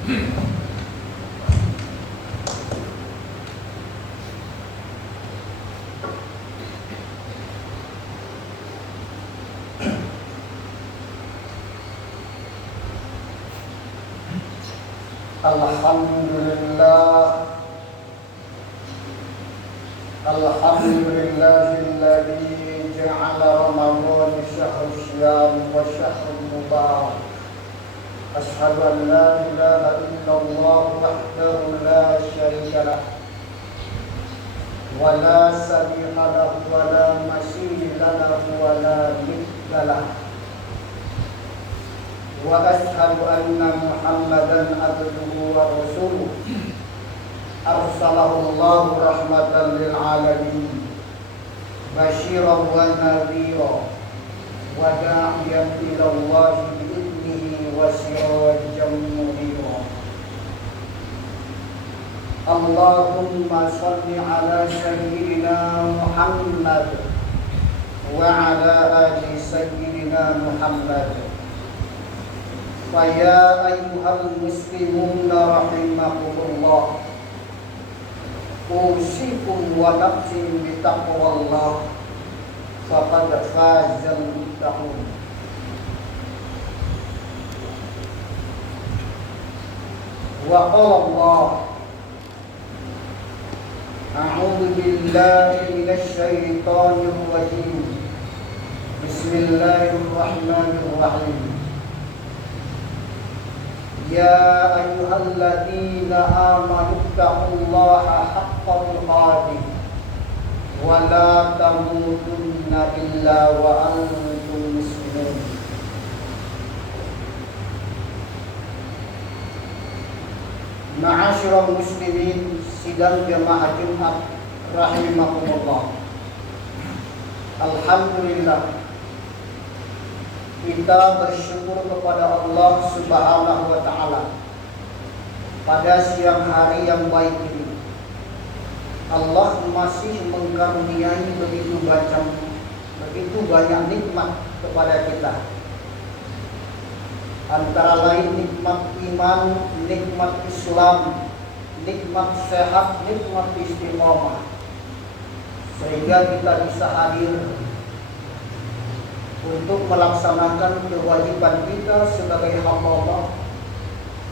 Alhamdulillahilladzi ja'ala Ramadan syahrul syam wa syahrul mubarak. Asyhadu an la ilaha illallah wahdahu la syarika lah wa la sami'a lahu wa la masila lahu wa la nidda lah. Wa asyhadu anna Muhammadan abduhu wa rasuluh arsalahu Allahu rahmatan lil alamin basyiran wa nadhira wa da'iyan ila Allah bi idnihi wa sirajan munira. Allahumma shalli ala sayyidina Muhammad wa ala ali sayyidina Muhammad. Fa ya ayyuhal muslimuna rahimakumullah, usikum wa nafsi bi taqwallah faqad fazal muttaqun. Wa qala Allah, a'udzu billahi minasy syaithanir rajim. Bismillahirrahmanirrahim. Ya ayyuhalladzina amanu taqullaha haqqa tuqatih wa la tamutunna illa wa antum muslimun. Ma'asyiral muslimin, sidang jamaah Jumat rahimakumullah. Alhamdulillah, kita bersyukur kepada Allah Subhanahu wa ta'ala pada siang hari yang baik ini. Allah masih mengkaruniai begitu banyak nikmat kepada kita. Antara lain nikmat iman, nikmat Islam, nikmat sehat, nikmat istiqomah, sehingga kita bisa hadir untuk melaksanakan kewajiban kita sebagai hamba Allah,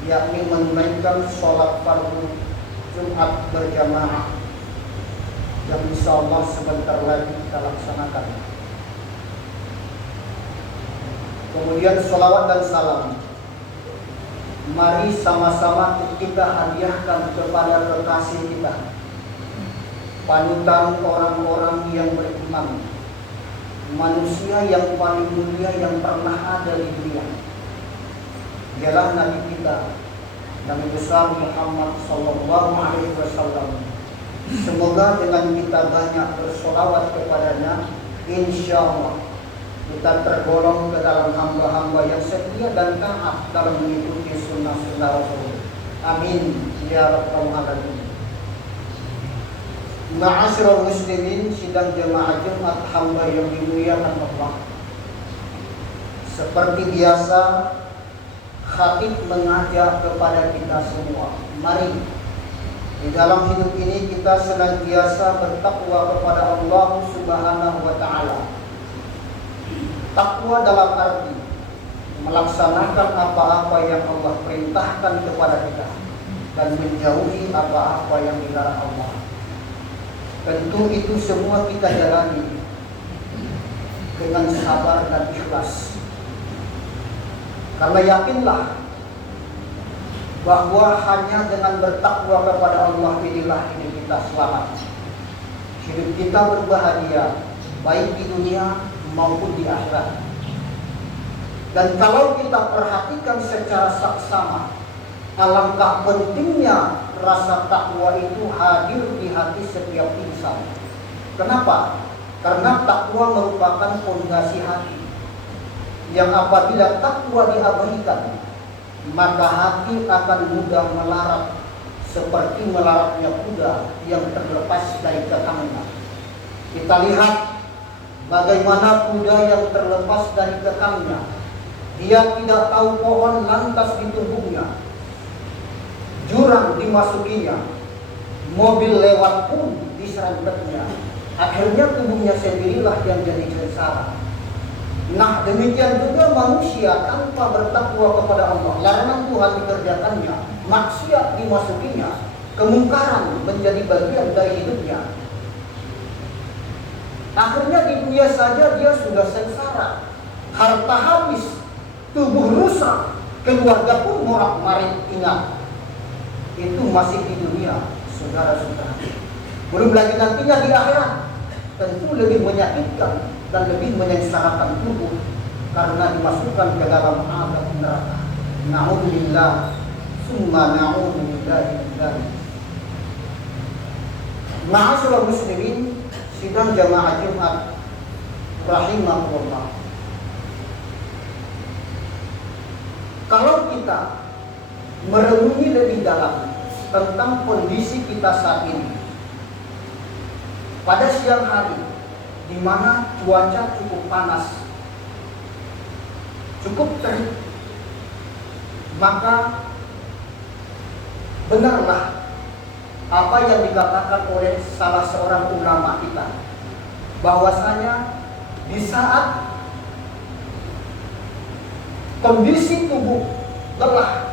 yakni menunaikan sholat fardu Jumat berjamaah yang insyaallah sebentar lagi kita laksanakan. Kemudian sholawat dan salam, mari sama-sama kita hadiahkan kepada kekasih kita, panutan orang-orang yang beriman, manusia yang paling mulia yang pernah ada di dunia. Dialah Nabi kita, Nabi besar Muhammad sallallahu alaihi wasallam. Semoga dengan kita banyak bersolawat kepadanya, insyaallah kita tergolong ke dalam hamba-hamba yang setia dan taat dalam mengikuti sunnah-sunnah Rasul. Amin ya rabbal alamin. Ma'asyiral muslimin, sidang jemaah Jumat hamba yang dimuliakan Allah. Seperti biasa, khatib mengajak kepada kita semua, mari di dalam hidup ini kita senantiasa bertakwa kepada Allah Subhanahu wa ta'ala. Takwa dalam arti melaksanakan apa-apa yang Allah perintahkan kepada kita dan menjauhi apa-apa yang dilarang Allah. Tentu itu semua kita jalani dengan sabar dan ikhlas. Karena yakinlah bahwa hanya dengan bertakwa kepada Allah inilah hidup kita selamat. Hidup kita berbahagia baik di dunia maupun di akhirat. Dan kalau kita perhatikan secara saksama, alangkah pentingnya rasa takwa itu hadir di hati setiap insan. Kenapa? Karena takwa merupakan fondasi hati yang apabila takwa diabaikan, maka hati akan mudah melarat seperti melaratnya kuda yang terlepas dari kekangnya. Kita lihat bagaimana kuda yang terlepas dari kekangnya. Dia tidak tahu pohon lantas di tubuhnya. jurang dimasukinya, mobil lewat pun diserempetnya. Akhirnya tubuhnya sendirilah yang jadi sengsara. Nah, demikian juga manusia tanpa bertakwa kepada Allah, larangan Tuhan dikerjakannya, maksiat dimasukinya, kemungkaran menjadi bagian dari hidupnya. Akhirnya di dunia saja dia sudah sengsara, harta habis, tubuh rusak, keluarga pun morak-marik. Ingat, itu masih di dunia, saudara-saudara. Belum lagi nantinya di akhirat, tentu lebih menyakitkan dan lebih menyengsarakan tubuh karena dimasukkan ke dalam azab neraka. Na'udzubillah, summa na'udzubillah min dzalik. Ma'asyiral muslimin, sidang jamaah Jumat rahimahullah. Kalau kita merenungi lebih dalam tentang kondisi kita saat ini, pada siang hari di mana cuaca cukup panas, cukup terik, maka benarlah apa yang dikatakan oleh salah seorang ulama kita, bahwasanya di saat kondisi tubuh lelah,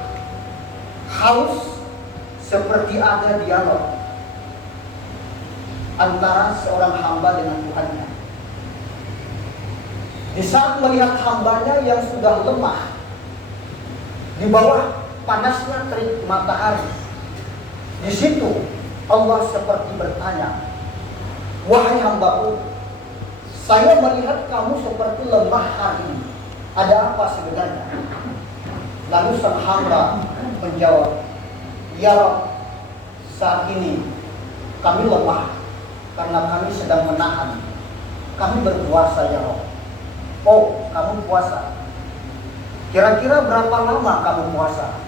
haus, seperti ada dialog antara seorang hamba dengan Tuhannya. Di saat melihat hambanya yang sudah lemah di bawah panasnya terik matahari, di situ Allah seperti bertanya, "Wahai hambaku, saya melihat kamu seperti lemah hari ini. Ada apa sebenarnya?" Lalu sang hamba menjawab, "Ya Rabb, saat ini kami lemah karena kami sedang menahan. Kami berpuasa ya Rabb." "Oh, kamu puasa. Kira-kira berapa lama kamu puasa?"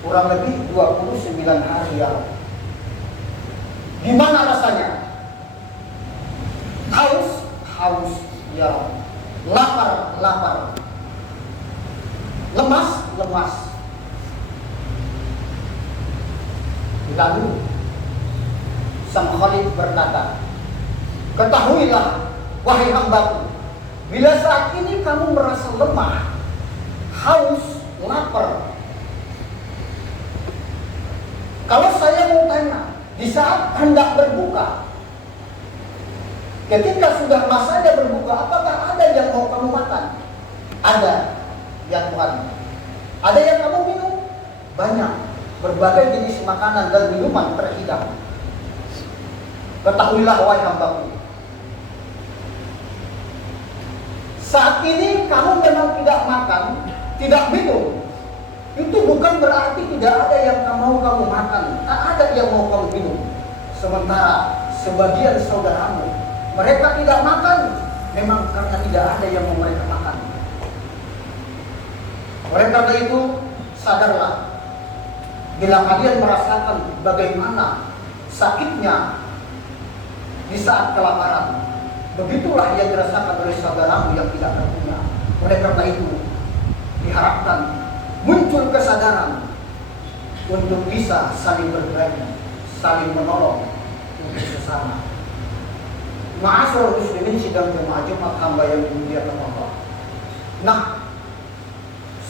"Kurang lebih 29 hari ya Rabb." "Gimana rasanya?" "Haus, haus ya Rabb. Lapar, lapar. Lemas, lemas." Lalu sang Khalid berkata, "Ketahuilah, wahai hambaku, bila saat ini kamu merasa lemah, haus, lapar, kalau saya mau tanya, di saat hendak berbuka, ketika sudah masanya berbuka, apakah ada yang mau kamu makan?" "Ada, ya Tuhan." "Ada yang kamu minum?" "Banyak, berbagai jenis makanan dan minuman terhidang." "Ketahuilah wahai hambaku, saat ini kamu memang tidak makan, tidak minum. Itu bukan berarti tidak ada yang mau kamu makan, tak ada yang mau kamu minum. Sementara sebagian saudaramu, mereka tidak makan memang karena tidak ada yang mau mereka makan. Oleh karena itu, sadarlah, bila kalian merasakan bagaimana sakitnya di saat kelaparan, begitulah yang dirasakan oleh saudaramu yang tidak berpunya. Oleh karena itu, diharapkan muncul kesadaran untuk bisa saling berbagi, saling menolong untuk sesama. Ma'asyiral muslimin, sidang jemaah Jumat hamba yang dimuliakan Allah. Nah,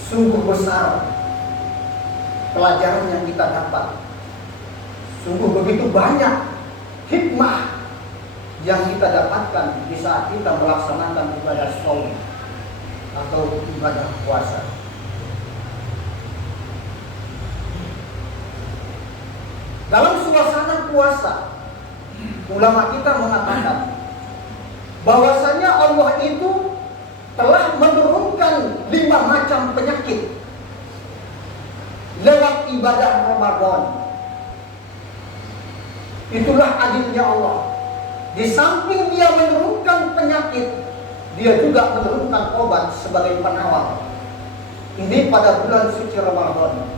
sungguh besar pelajaran yang kita dapat. Sungguh begitu banyak hikmah yang kita dapatkan di saat kita melaksanakan ibadah shaum atau ibadah puasa. Dalam suasana puasa, ulama kita mengatakan bahwasanya Allah itu telah menurunkan 5 macam penyakit lewat ibadah Ramadan. Itulah adilnya Allah. Di samping dia menurunkan penyakit, dia juga menurunkan obat sebagai penawar. Ini pada bulan suci Ramadan.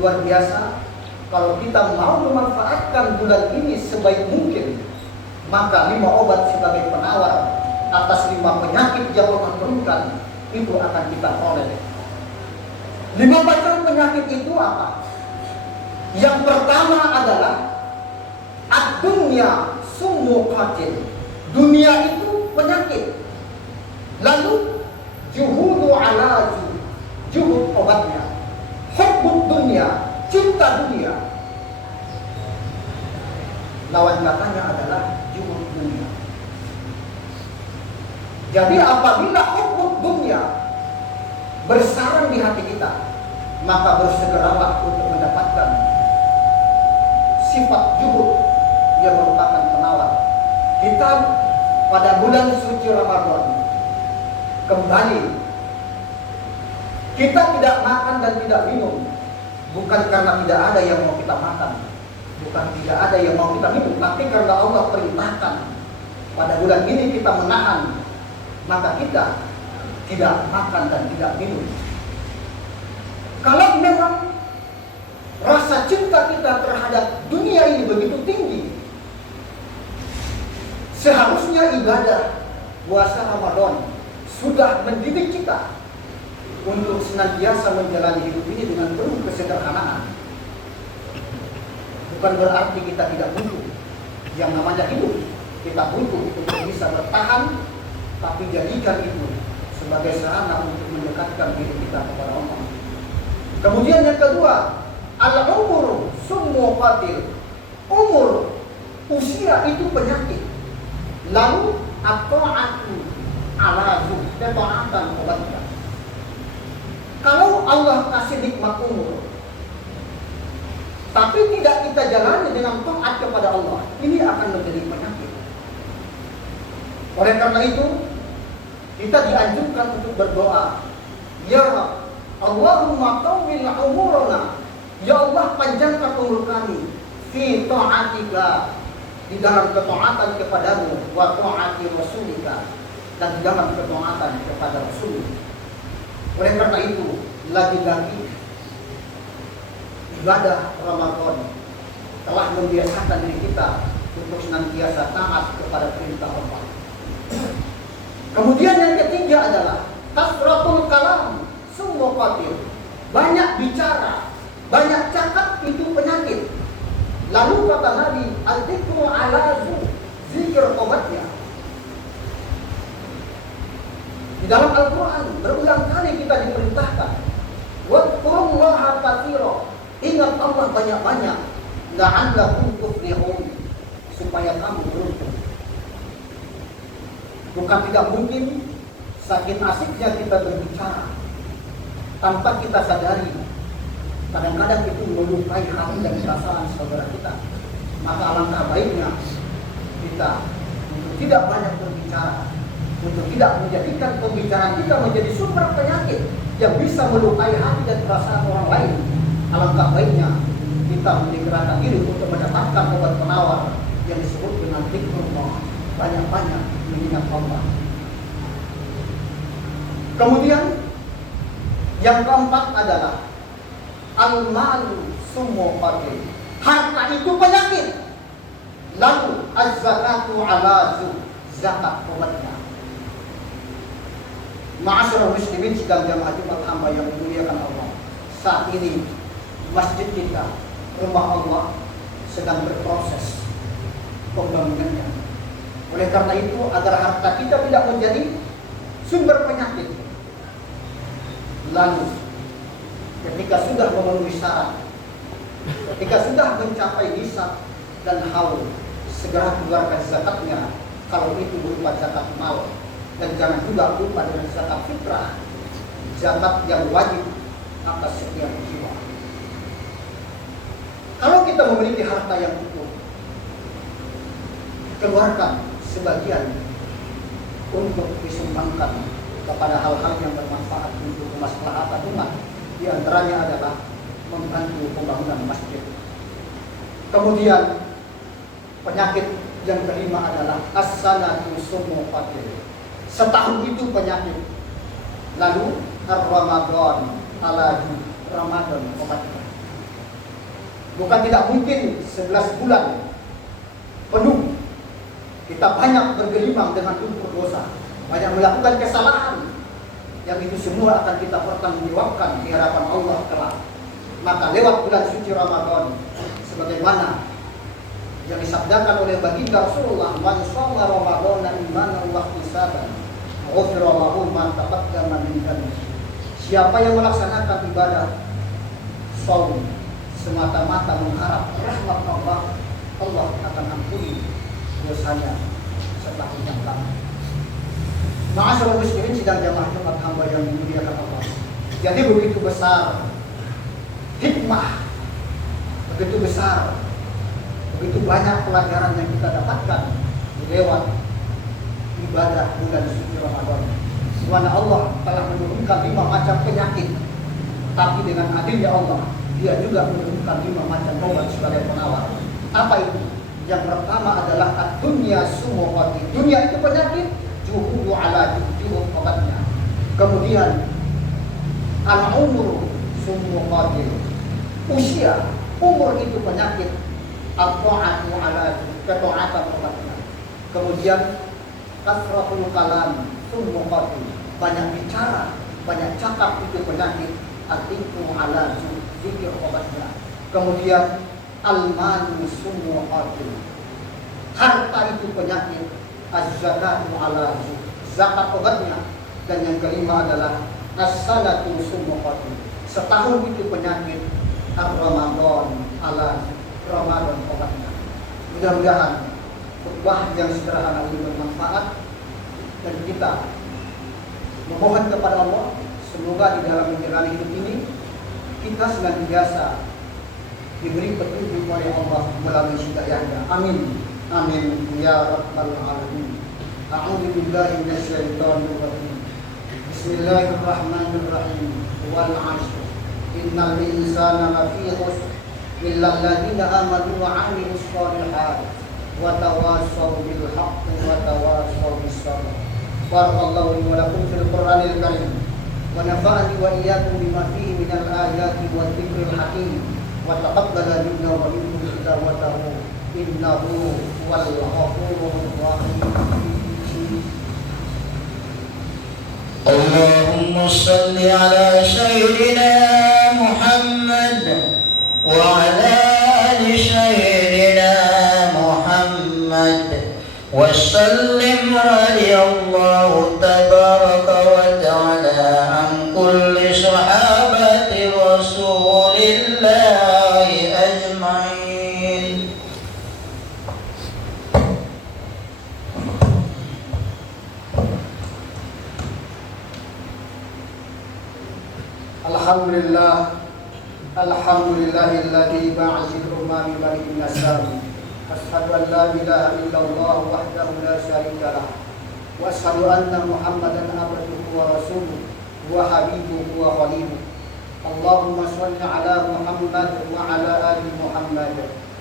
Luar biasa. Kalau kita mau memanfaatkan bulan ini sebaik mungkin, maka 5 obat sebagai penawar atas 5 penyakit yang Allah turunkan itu akan kita peroleh. 5 macam penyakit itu apa? Yang pertama adalah ad-dunya summu qatil. Dunia itu penyakit. Lalu juhudu alaji, juhud obatnya. Hubbud dunya, cinta dunia. Lawan katanya adalah juhud dunia. Jadi apabila hubbud dunya bersarang di hati kita, maka bersegeralah untuk mendapatkan sifat juhud yang merupakan penawar. Kita pada bulan suci Ramadan kembali, kita tidak makan dan tidak minum, bukan karena tidak ada yang mau kita makan, bukan tidak ada yang mau kita minum, tapi karena Allah perintahkan pada bulan ini kita menahan, maka kita tidak makan dan tidak minum. Kalau memang rasa cinta kita terhadap dunia ini begitu tinggi, seharusnya ibadah puasa Ramadan sudah mendidik kita untuk senantiasa menjalani hidup ini dengan penuh kesederhanaan. Bukan berarti kita tidak butuh. Yang namanya hidup, kita butuh untuk bisa bertahan, tapi jadikan itu sebagai sarana untuk mendekatkan diri kita kepada Allah. Kemudian yang kedua, al-umur summu qatil. Umur, usia itu penyakit. Lalu at-ta'atu alazu, ketaatan obatnya. Kalau Allah kasih nikmat umur, tapi tidak kita jalani dengan taat kepada Allah, ini akan menjadi penyakit. Oleh karena itu, kita dianjurkan untuk berdoa, ya Allahumma tawwil umurana, ya Allah panjangkan umur kami fi ta'atika, di dalam ketaatan kepadamu, wa ta'ati rasulika, dan di dalam ketaatan kepada Rasul. Oleh karena itu, lagi-lagi ibadah Ramadan telah membiasakan diri kita untuk senantiasa taat kepada perintah Allah. Kemudian yang ketiga adalah kasratul kalam summu qatil. Banyak bicara, banyak cakap itu penyakit. Lalu kata Nabi, al-dzikru alazu, zikir obatnya. Di dalam Al-Quran berulang kali kita diperintahkan, wadhkurullaha katsira, ingat Allah banyak-banyak, la'allakum tuflihun, supaya kamu beruntung. Bukan tidak mungkin saking asiknya kita berbicara tanpa kita sadari, kadang-kadang itu melukai hati dan perasaan saudara kita. Maka alangkah baiknya kita untuk tidak banyak berbicara, untuk tidak menjadikan pembicaraan kita menjadi sumber penyakit yang bisa melukai hati dan perasaan orang lain. Alangkah baiknya kita menyegerakan diri untuk mendapatkan obat penawar yang disebut dengan zikrullah, banyak-banyak mengingat Allah. Kemudian yang keempat adalah al-malu summu qatil. Harta itu penyakit. Lalu az-zakatu alazu, zakat obatnya. Ma'asyiral muslimin sedang jamaah Jumat hamba yang dimuliakan Allah. Saat ini masjid kita, rumah Allah sedang berproses pembangunannya. Oleh karena itu, agar harta kita tidak menjadi sumber penyakit, lalu ketika sudah memenuhi syarat, ketika sudah mencapai nisab dan haul, segera keluarkan zakatnya. Kalau itu berupa zakat mal, dan jangan juga lupa dengan zakat fitrah, zakat yang wajib atas setiap jiwa. Kalau kita memiliki harta yang cukup, keluarkan sebagian untuk disumbangkan kepada hal-hal yang bermanfaat untuk kemaslahatan umat. Di antaranya adalah membantu pembangunan masjid. Kemudian penyakit yang kelima adalah as-sanatu summu qatil. Setahun itu penyakit. Lalu ar-Ramadan alaju, Ramadan obatnya. Bukan tidak mungkin 11 bulan penuh kita banyak bergelimang dengan tumpuk dosa, banyak melakukan kesalahan, yang itu semua akan kita pertanggungjawabkan di hadapan Allah kelak. Maka lewat bulan suci Ramadan, sebagaimana yang disabdakan oleh baginda Rasulullah, "Man shalla Ramadan imanan wa ihtisaban, ghufira lahu ma taqaddama min dhanbihi." Siapa yang melaksanakan ibadah shaum semata-mata mengharap rahmat Allah, Allah akan ampuni dosanya setelah yang lama. Ma'asyiral muslimin sidang jamaah Jumat hamba yang dimuliakan Allah. Jadi begitu besar hikmah, begitu besar, begitu banyak pelajaran yang kita dapatkan lewat ibadah bulan suci Ramadan. Di mana Allah telah menurunkan 5 macam penyakit, tapi dengan adilnya Allah, Dia juga menurunkan 5 macam obat sebagai penawar. Apa itu? Yang pertama adalah dunia sumuqati. Dunia itu penyakit, juhudu ala juhud obatnya. Kemudian al-umur sumuqati. Usia, umur itu penyakit, at-ta'atu ala ketaatan obatnya. Kemudian kasratul kalam sumuqati. Banyak bicara, banyak cakap itu penyakit, at-tiku ala zikir obatnya. Kemudian al-manu sumuqati. Harta itu penyakit, az-zakatu ala zakat obatnya. Dan yang kelima adalah as-salatu sumuqati. Setahun itu penyakit, ar-Ramadan ala Ramadan obatnya. Mudah-mudahan khutbah yang sederhana ini bermanfaat dan kita memohon kepada Allah semoga di dalam menjalani hidup ini kita senantiasa diberi petunjuk oleh Allah melalui hidayahnya. Amin. Amin ya rabbal alamin. A'udzu billahi minasyaitonir rajim. Bismillahirrahmanirrahim. Wal 'ashr. Innal insana lafi khusr illa alladziina aamanu wa 'amilus shalihaat wa tawassaw bil haqqi wa tawassaw bis sabr. Barakallahu li wa lakum fil Qur'anil karim. ونفعني وإياكم بما فيه من الآيات والذكر الحكيم وتقبل منا ومنكم تلاوته إنه هو الغفور الرحيم. اللهم صل على سيدنا محمد وعلى آل سيدنا محمد وسلم رضي الله تبارك وتعالى عن كل صحابة رسول الله أجمعين. Alhamdulillah, alhamdulillahilladzi ba'athil umami malikin nasab. Asyhadu an la ilaha illallah wahdahu la syarika lah. Wa asyhadu anna Muhammadan abduhu wa rasuluh wa habibuhu wa khaliluh. Allahumma shalli ala Muhammad wa ala ali Muhammad.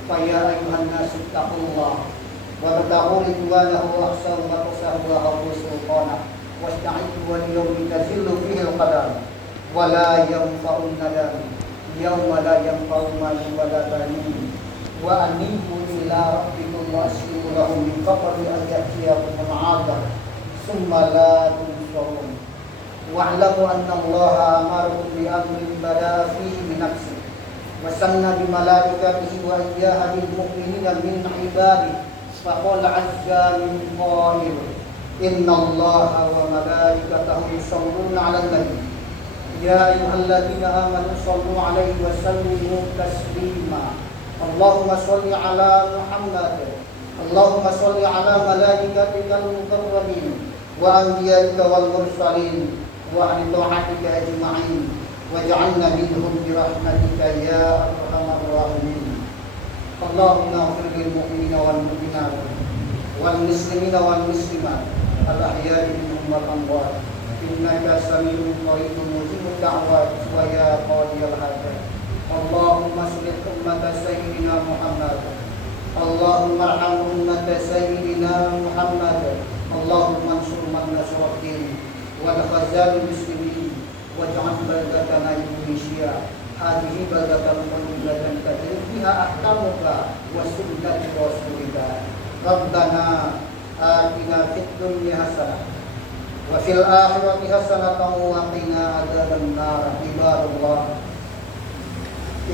Fa ya ayyuhan nasu taqullah wa tabtaghu ridwanahu wa ahsanu wa tasahu wa hawu sultana wasta'idhu wa yawmi tazillu fihi al-qadam wa la yanfa'u nadam yawma la yanfa'u malun wa la banun wa anibu ila rabbikum wa aslimu lahu min qabli an ya'tiyakum al-'adab thumma la tunsarun wa'lamu anna Allaha amarakum bi amrin bada fihi bi nafsihi wa sanna bi malaikatihi wa iyyaha bil mu'minina min 'ibadihi fa qala 'azza min qail inna Allaha wa malaikatahu yusalluna 'alan nabi ya ayyuhalladzina amanu sallu 'alaihi wa sallimu taslima. Allahumma sholli ala Muhammad. Allahumma sholli ala malaikatikal mukarramin wa anbiya'ika wal mursalin wa ahli ta'atika ajma'in waj'alna minhum bi rahmatika ya arhamar rahimin. Allahumma ighfir lil mu'minina wal mu'minat wal muslimina wal muslimat al ahya'i minhum wal amwat innaka samii'un qaribun mujibud da'wat wa ya qadiyal hajat. Allahumma sholli ummata sayyidina Muhammad. Allahumma arham ummata sayyidina Muhammad. Allahumma ansur man nasara din wal khazal muslimin waj'al baldatana Indonesia hadhihi baldatan tayyibatan tajri fiha ahkamuka wa sunnati rasulika. Rabbana atina fid dunya hasanah wa fil akhirati hasanatan wa qina adzaban nar. Ibadallah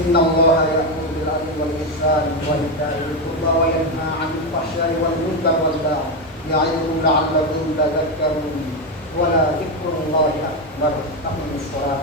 إن الله يأمر بالعدل والإحسان وإيتاء ذي القربى وينهى عن الفحشاء والمنكر والبغي يعظكم لعلكم تذكرون ولذكر الله أكبر. أقيموا الصلاة.